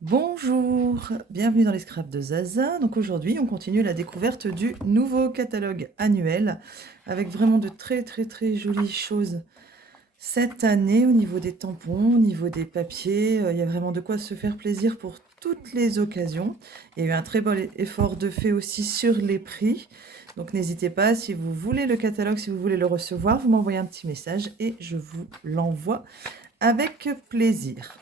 Bonjour, bienvenue dans les scraps de Zaza. Donc aujourd'hui, on continue la découverte du nouveau catalogue annuel avec vraiment de très jolies choses cette année au niveau des tampons, au niveau des papiers. Il y a vraiment de quoi se faire plaisir pour toutes les occasions. Il y a eu un très bon effort de fait aussi sur les prix. Donc n'hésitez pas, si vous voulez le catalogue, si vous voulez le recevoir, vous m'envoyez un petit message et je vous l'envoie avec plaisir.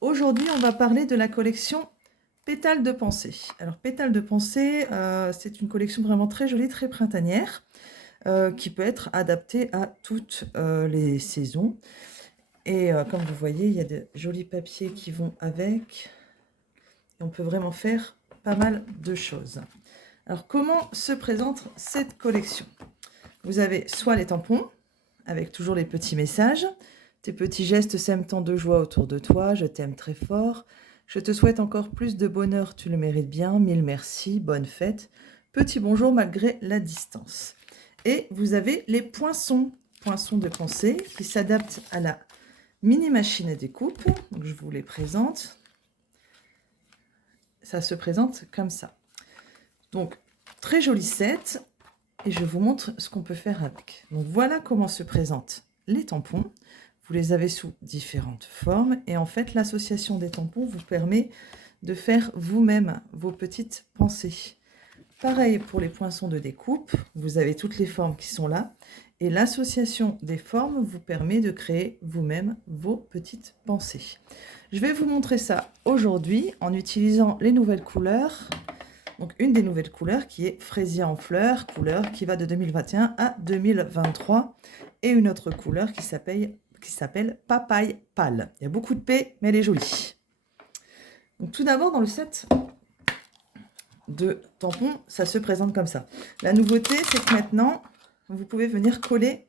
Aujourd'hui, on va parler de la collection Pétales de pensée. Alors, Pétales de pensée, c'est une collection vraiment très jolie, très printanière, qui peut être adaptée à toutes les saisons. Et comme vous voyez, il y a de jolis papiers qui vont avec. Et on peut vraiment faire pas mal de choses. Alors, comment se présente cette collection? Vous avez soit les tampons, avec toujours les petits messages. Tes petits gestes sèment tant de joie autour de toi, je t'aime très fort. Je te souhaite encore plus de bonheur, tu le mérites bien. Mille merci, bonne fête. Petit bonjour malgré la distance. Et vous avez les poinçons de pensée qui s'adaptent à la mini machine à découpe. Donc je vous les présente. Ça se présente comme ça. Donc, très joli set. Et je vous montre ce qu'on peut faire avec. Donc voilà comment se présentent les tampons. Vous les avez sous différentes formes. Et en fait, l'association des tampons vous permet de faire vous-même vos petites pensées. Pareil pour les poinçons de découpe. Vous avez toutes les formes qui sont là. Et l'association des formes vous permet de créer vous-même vos petites pensées. Je vais vous montrer ça aujourd'hui en utilisant les nouvelles couleurs. Donc une des nouvelles couleurs qui est Fraisier en fleurs, couleur qui va de 2021 à 2023. Et une autre couleur qui s'appelle Papaye pâle. Il y a beaucoup de P, mais elle est jolie. Donc tout d'abord, dans le set de tampons, ça se présente comme ça. La nouveauté, c'est que maintenant, vous pouvez venir coller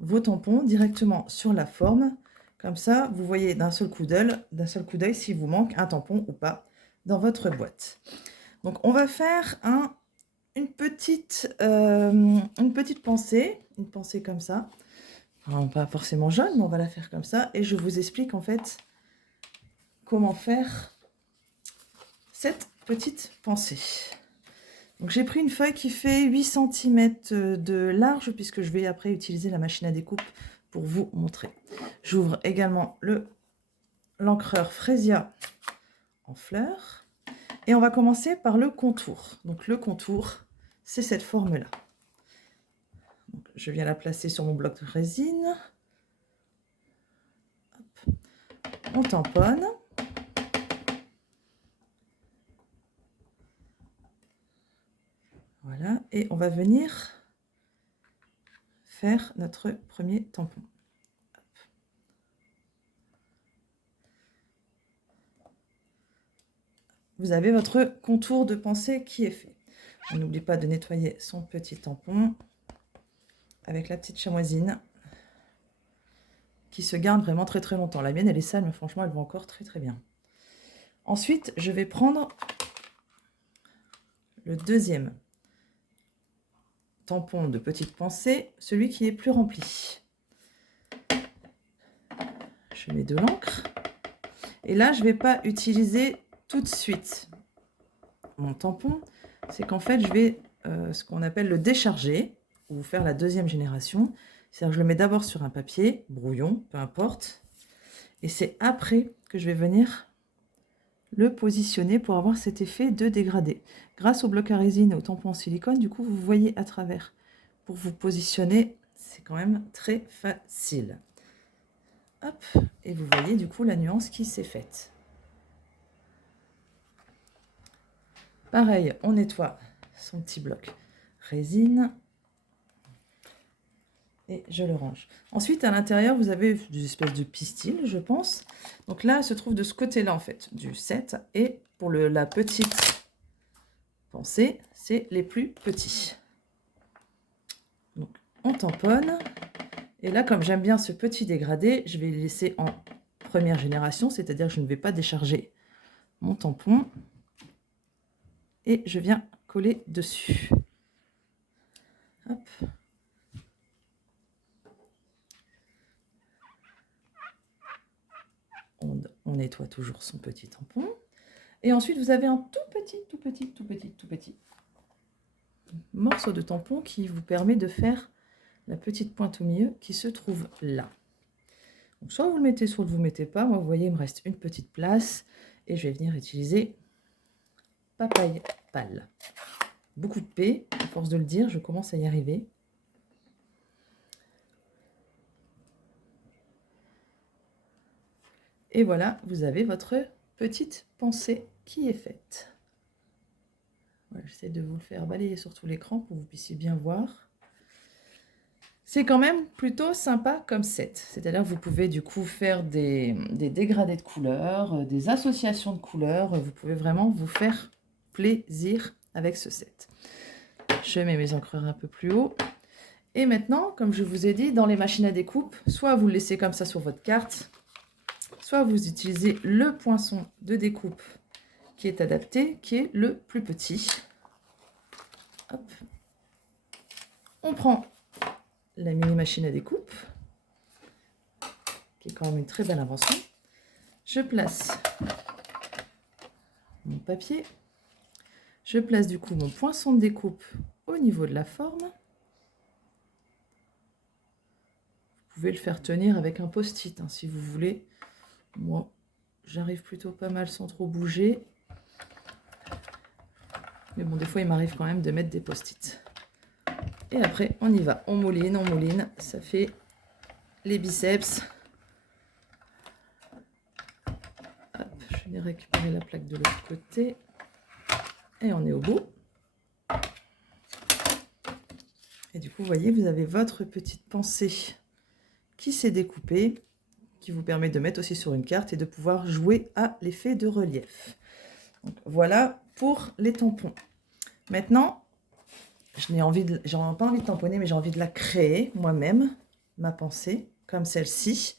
vos tampons directement sur la forme. Comme ça, vous voyez d'un seul coup d'œil s'il vous manque un tampon ou pas dans votre boîte. Donc on va faire une petite pensée, une pensée comme ça. Alors, pas forcément jaune, mais on va la faire comme ça. Et je vous explique en fait comment faire cette petite pensée. Donc j'ai pris une feuille qui fait 8 cm de large, puisque je vais après utiliser la machine à découpe pour vous montrer. J'ouvre également l'encreur Fresia en fleurs. Et on va commencer par le contour. Donc le contour, c'est cette forme-là. Je viens la placer sur mon bloc de résine. Hop. On tamponne. Voilà, et on va venir faire notre premier tampon. Hop. Vous avez votre contour de pensée qui est fait. On n'oublie pas de nettoyer son petit tampon avec la petite chamoisine qui se garde vraiment très longtemps. La mienne, elle est sale, mais franchement, elle va encore très bien. Ensuite, je vais prendre le deuxième tampon de petite pensée, celui qui est plus rempli. Je mets de l'encre. Et là, je ne vais pas utiliser tout de suite mon tampon. C'est qu'en fait, je vais ce qu'on appelle le décharger, ou faire la deuxième génération. C'est-à-dire que je le mets d'abord sur un papier, brouillon, peu importe. Et c'est après que je vais venir le positionner pour avoir cet effet de dégradé. Grâce au bloc à résine et au tampon en silicone, du coup, vous voyez à travers. Pour vous positionner, c'est quand même très facile. Hop, et vous voyez du coup la nuance qui s'est faite. Pareil, on nettoie son petit bloc résine et je le range. Ensuite, à l'intérieur, vous avez des espèces de pistils, je pense. Donc là, elle se trouve de ce côté-là, en fait, du set. Et pour la petite pensée, c'est les plus petits. Donc, on tamponne. Et là, comme j'aime bien ce petit dégradé, je vais le laisser en première génération, c'est-à-dire que je ne vais pas décharger mon tampon. Et je viens coller dessus. Hop. On nettoie toujours son petit tampon. Et ensuite, vous avez un tout petit morceau de tampon qui vous permet de faire la petite pointe au milieu qui se trouve là. Donc, soit vous le mettez, soit vous ne le mettez pas. Moi, vous voyez, il me reste une petite place et je vais venir utiliser papaye pâle. Beaucoup de P, à force de le dire, je commence à y arriver. Et voilà, vous avez votre petite pensée qui est faite. Voilà, j'essaie de vous le faire balayer sur tout l'écran pour que vous puissiez bien voir. C'est quand même plutôt sympa comme set. C'est-à-dire que vous pouvez du coup faire des dégradés de couleurs, des associations de couleurs. Vous pouvez vraiment vous faire plaisir avec ce set. Je mets mes encreurs un peu plus haut. Et maintenant, comme je vous ai dit, dans les machines à découpe, soit vous le laissez comme ça sur votre carte, soit vous utilisez le poinçon de découpe qui est adapté, qui est le plus petit. Hop. On prend la mini machine à découpe, qui est quand même une très belle invention. Je place mon papier. Je place du coup mon poinçon de découpe au niveau de la forme. Vous pouvez le faire tenir avec un post-it hein, si vous voulez. Moi, j'arrive plutôt pas mal sans trop bouger. Mais bon, des fois, il m'arrive quand même de mettre des post-it. Et après, on y va. On mouline. Ça fait les biceps. Hop, je vais récupérer la plaque de l'autre côté. Et on est au bout. Et du coup, vous voyez, vous avez votre petite pensée qui s'est découpée, qui vous permet de mettre aussi sur une carte et de pouvoir jouer à l'effet de relief. Donc, voilà pour les tampons. Maintenant, j'ai pas envie de tamponner, mais j'ai envie de la créer moi-même, ma pensée, comme celle-ci.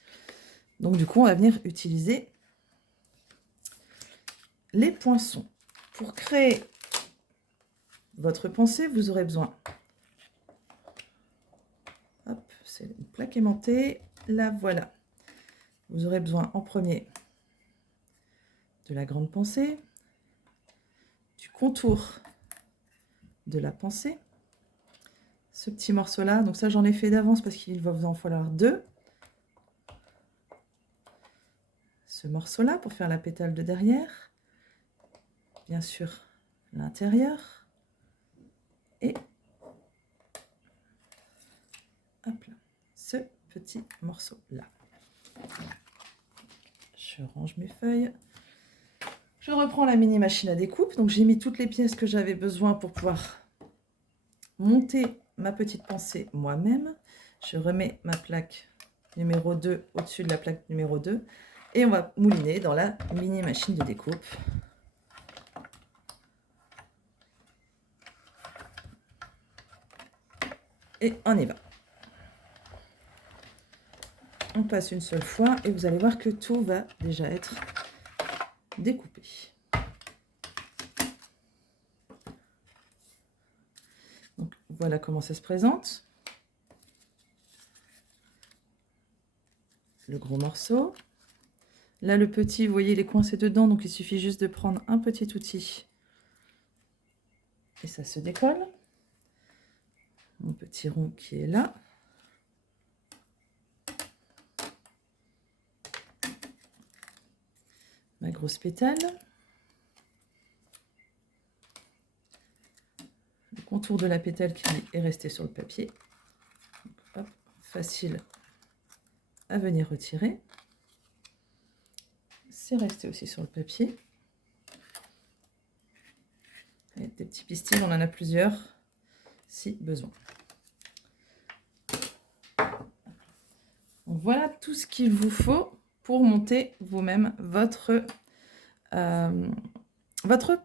Donc du coup, on va venir utiliser les poinçons. Pour créer votre pensée, vous aurez besoin, hop, c'est une plaque aimantée, la voilà. Vous aurez besoin en premier de la grande pensée, du contour de la pensée, ce petit morceau-là. Donc ça, j'en ai fait d'avance parce qu'il va vous en falloir deux. Ce morceau-là pour faire la pétale de derrière. Bien sûr, l'intérieur. Et hop là, ce petit morceau-là. Je range mes feuilles. Je reprends la mini machine à découpe. Donc j'ai mis toutes les pièces que j'avais besoin pour pouvoir monter ma petite pensée moi-même. Je remets ma plaque numéro 2 au-dessus de la plaque numéro 2 et on va mouliner dans la mini machine de découpe. Et on y va. On passe une seule fois et vous allez voir que tout va déjà être découpé. Donc voilà comment ça se présente. Le gros morceau. Là, le petit, vous voyez, il est coincé dedans, donc il suffit juste de prendre un petit outil. Et ça se décolle. Mon petit rond qui est là. Ma grosse pétale. Le contour de la pétale qui est resté sur le papier. Donc, hop, facile à venir retirer. C'est resté aussi sur le papier. Et des petits pistils, on en a plusieurs si besoin. Donc voilà tout ce qu'il vous faut pour monter vous-même votre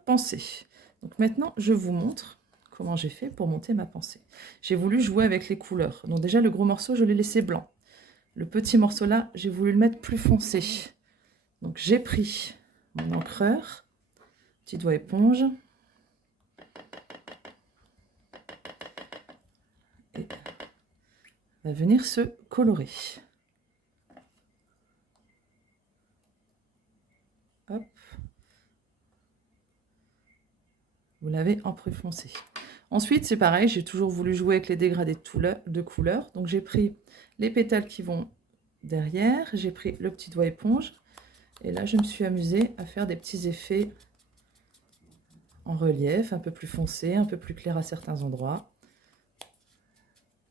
pensée. Donc maintenant, je vous montre comment j'ai fait pour monter ma pensée. J'ai voulu jouer avec les couleurs. Donc déjà, le gros morceau, je l'ai laissé blanc. Le petit morceau là, j'ai voulu le mettre plus foncé. Donc j'ai pris mon encreur, petit doigt éponge, et va venir se colorer. hop. Vous l'avez en plus foncé. Ensuite, c'est pareil, j'ai toujours voulu jouer avec les dégradés de couleurs. Donc, j'ai pris les pétales qui vont derrière, j'ai pris le petit doigt éponge. Et là, je me suis amusée à faire des petits effets en relief, un peu plus foncé, un peu plus clair à certains endroits,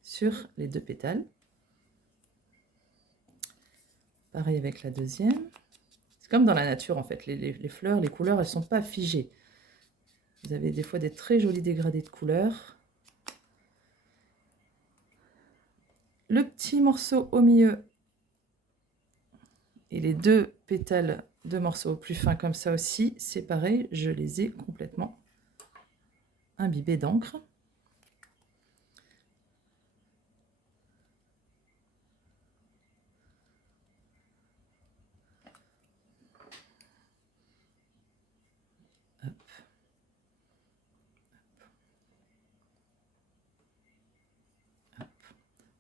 sur les 2 pétales. Pareil avec la deuxième. C'est comme dans la nature, en fait. Les fleurs, les couleurs, elles ne sont pas figées. Vous avez des fois des très jolis dégradés de couleurs. Le petit morceau au milieu et les 2 pétales de morceaux plus fins comme ça aussi, c'est pareil, je les ai complètement imbibés d'encre.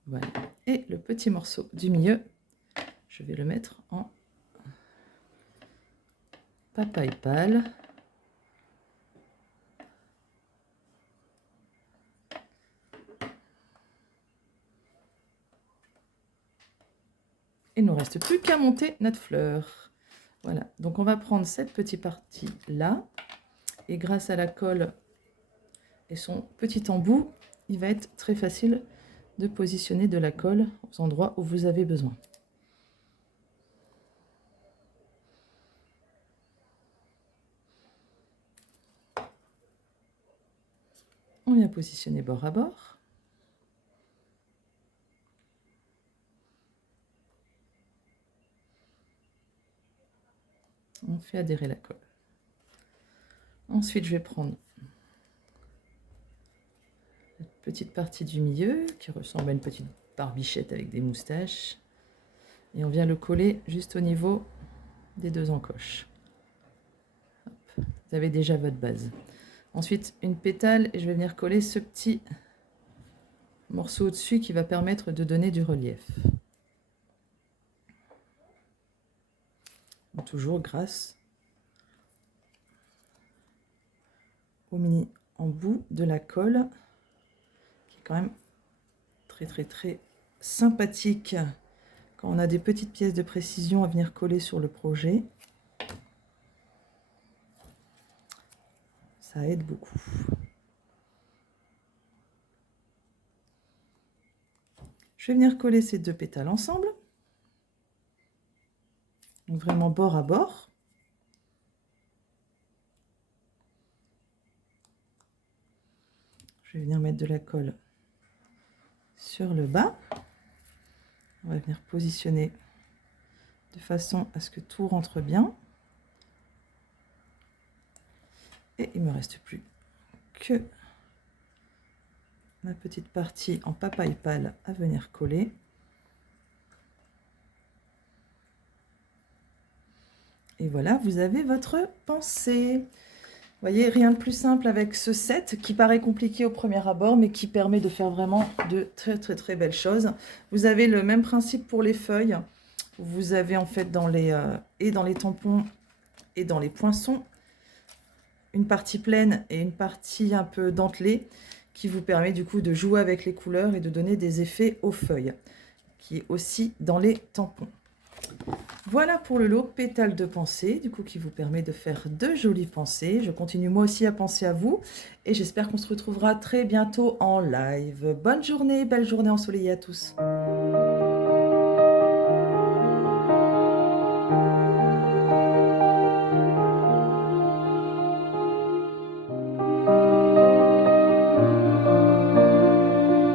Voilà. Et le petit morceau du milieu, je vais le mettre en papaye pâle. Il ne nous reste plus qu'à monter notre fleur. Voilà, donc on va prendre cette petite partie-là, et grâce à la colle et son petit embout, il va être très facile de positionner de la colle aux endroits où vous avez besoin. On vient positionner bord à bord. On fait adhérer la colle. Ensuite, je vais prendre cette petite partie du milieu qui ressemble à une petite barbichette avec des moustaches. Et on vient le coller juste au niveau des 2 encoches. Hop. Vous avez déjà votre base. Ensuite, une pétale et je vais venir coller ce petit morceau au-dessus qui va permettre de donner du relief. Toujours grâce au mini embout de la colle qui est quand même très sympathique quand on a des petites pièces de précision à venir coller sur le projet. Ça aide beaucoup. Je vais venir coller ces 2 pétales ensemble. Donc vraiment bord à bord. Je vais venir mettre de la colle sur le bas. On va venir positionner de façon à ce que tout rentre bien. Et il ne me reste plus que ma petite partie en papaye pâle à venir coller. Et voilà, vous avez votre pensée. Vous voyez, rien de plus simple avec ce set qui paraît compliqué au premier abord, mais qui permet de faire vraiment de très belles choses. Vous avez le même principe pour les feuilles. Vous avez en fait dans les tampons et dans les poinçons, une partie pleine et une partie un peu dentelée qui vous permet du coup de jouer avec les couleurs et de donner des effets aux feuilles, qui est aussi dans les tampons. Voilà pour le lot pétales de pensée, du coup qui vous permet de faire de jolies pensées. Je continue moi aussi à penser à vous et j'espère qu'on se retrouvera très bientôt en live. Bonne journée, belle journée ensoleillée à tous.